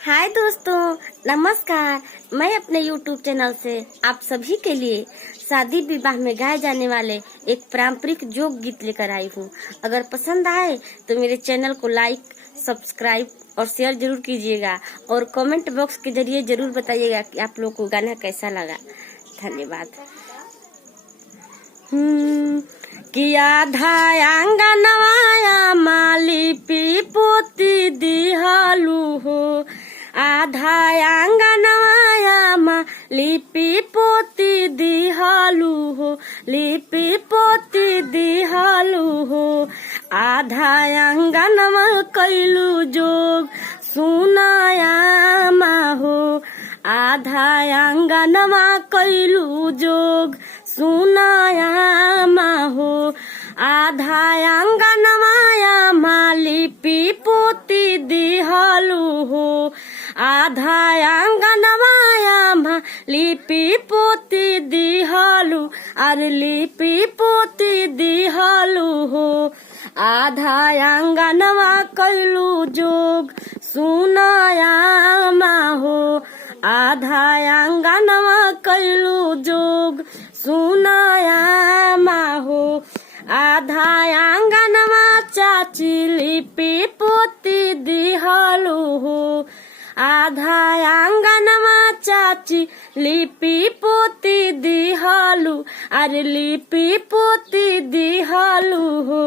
हाय दोस्तों, नमस्कार। मैं अपने YouTube चैनल से आप सभी के लिए शादी विवाह में गाए जाने वाले एक पारंपरिक जोक गीत लेकर आई हूँ। अगर पसंद आए तो मेरे चैनल को लाइक, सब्सक्राइब और शेयर जरूर कीजिएगा और कमेंट बॉक्स के जरिए जरूर बताइएगा कि आप लोग को गाना कैसा लगा। धन्यवाद। कि आधा आंगनवाया माली पी पोती दिहलू हो, आधा आंगनवाया माँ लिपि पोती दिहलू हो, लिपि पोती दिहलू हो। आधा आंगनवा कैलू जोग सुनाया माँ हो, आधा आंगनवा कैलू जोग सुनाया माँ हो। आधा आंगनवाया माँ लिपि पोती दिहलू हो, आधा आंगनवाया माँ लिपि पोती दिहलू और लिपि पोती दिहलू हो। आधा आंगनवा कैलू जोग सुनाया माँ हो, आधा आंगनवा कैलू जोग सुनाया माँ हो। आधा आंगनवा चाची लिपि पोती दिहलू हो, आधा आंगनवा चाची लिपि पोती दिहलू अरे लिपि पोती दिहलू हो।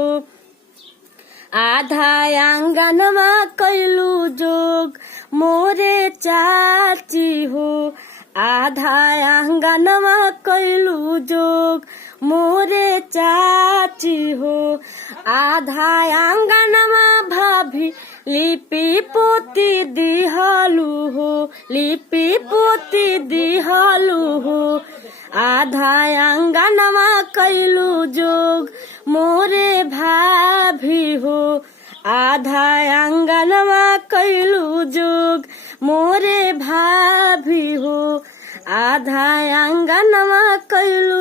आधा आंगनवा कैलू जोग मोरे चाची हो, आधा आंगनवा कैलू जोग मोरे चाची हो। आधा आंगनवा भाभी लिपि पोती दिहलू हो, लिपि पोती दिहलू हो। आधा आंगनवा कैलू जोग मोरे भाभी हो, आधा आंगनवा कैलू जोग मोरे भाभी हो। आधा आंगनवा कैलू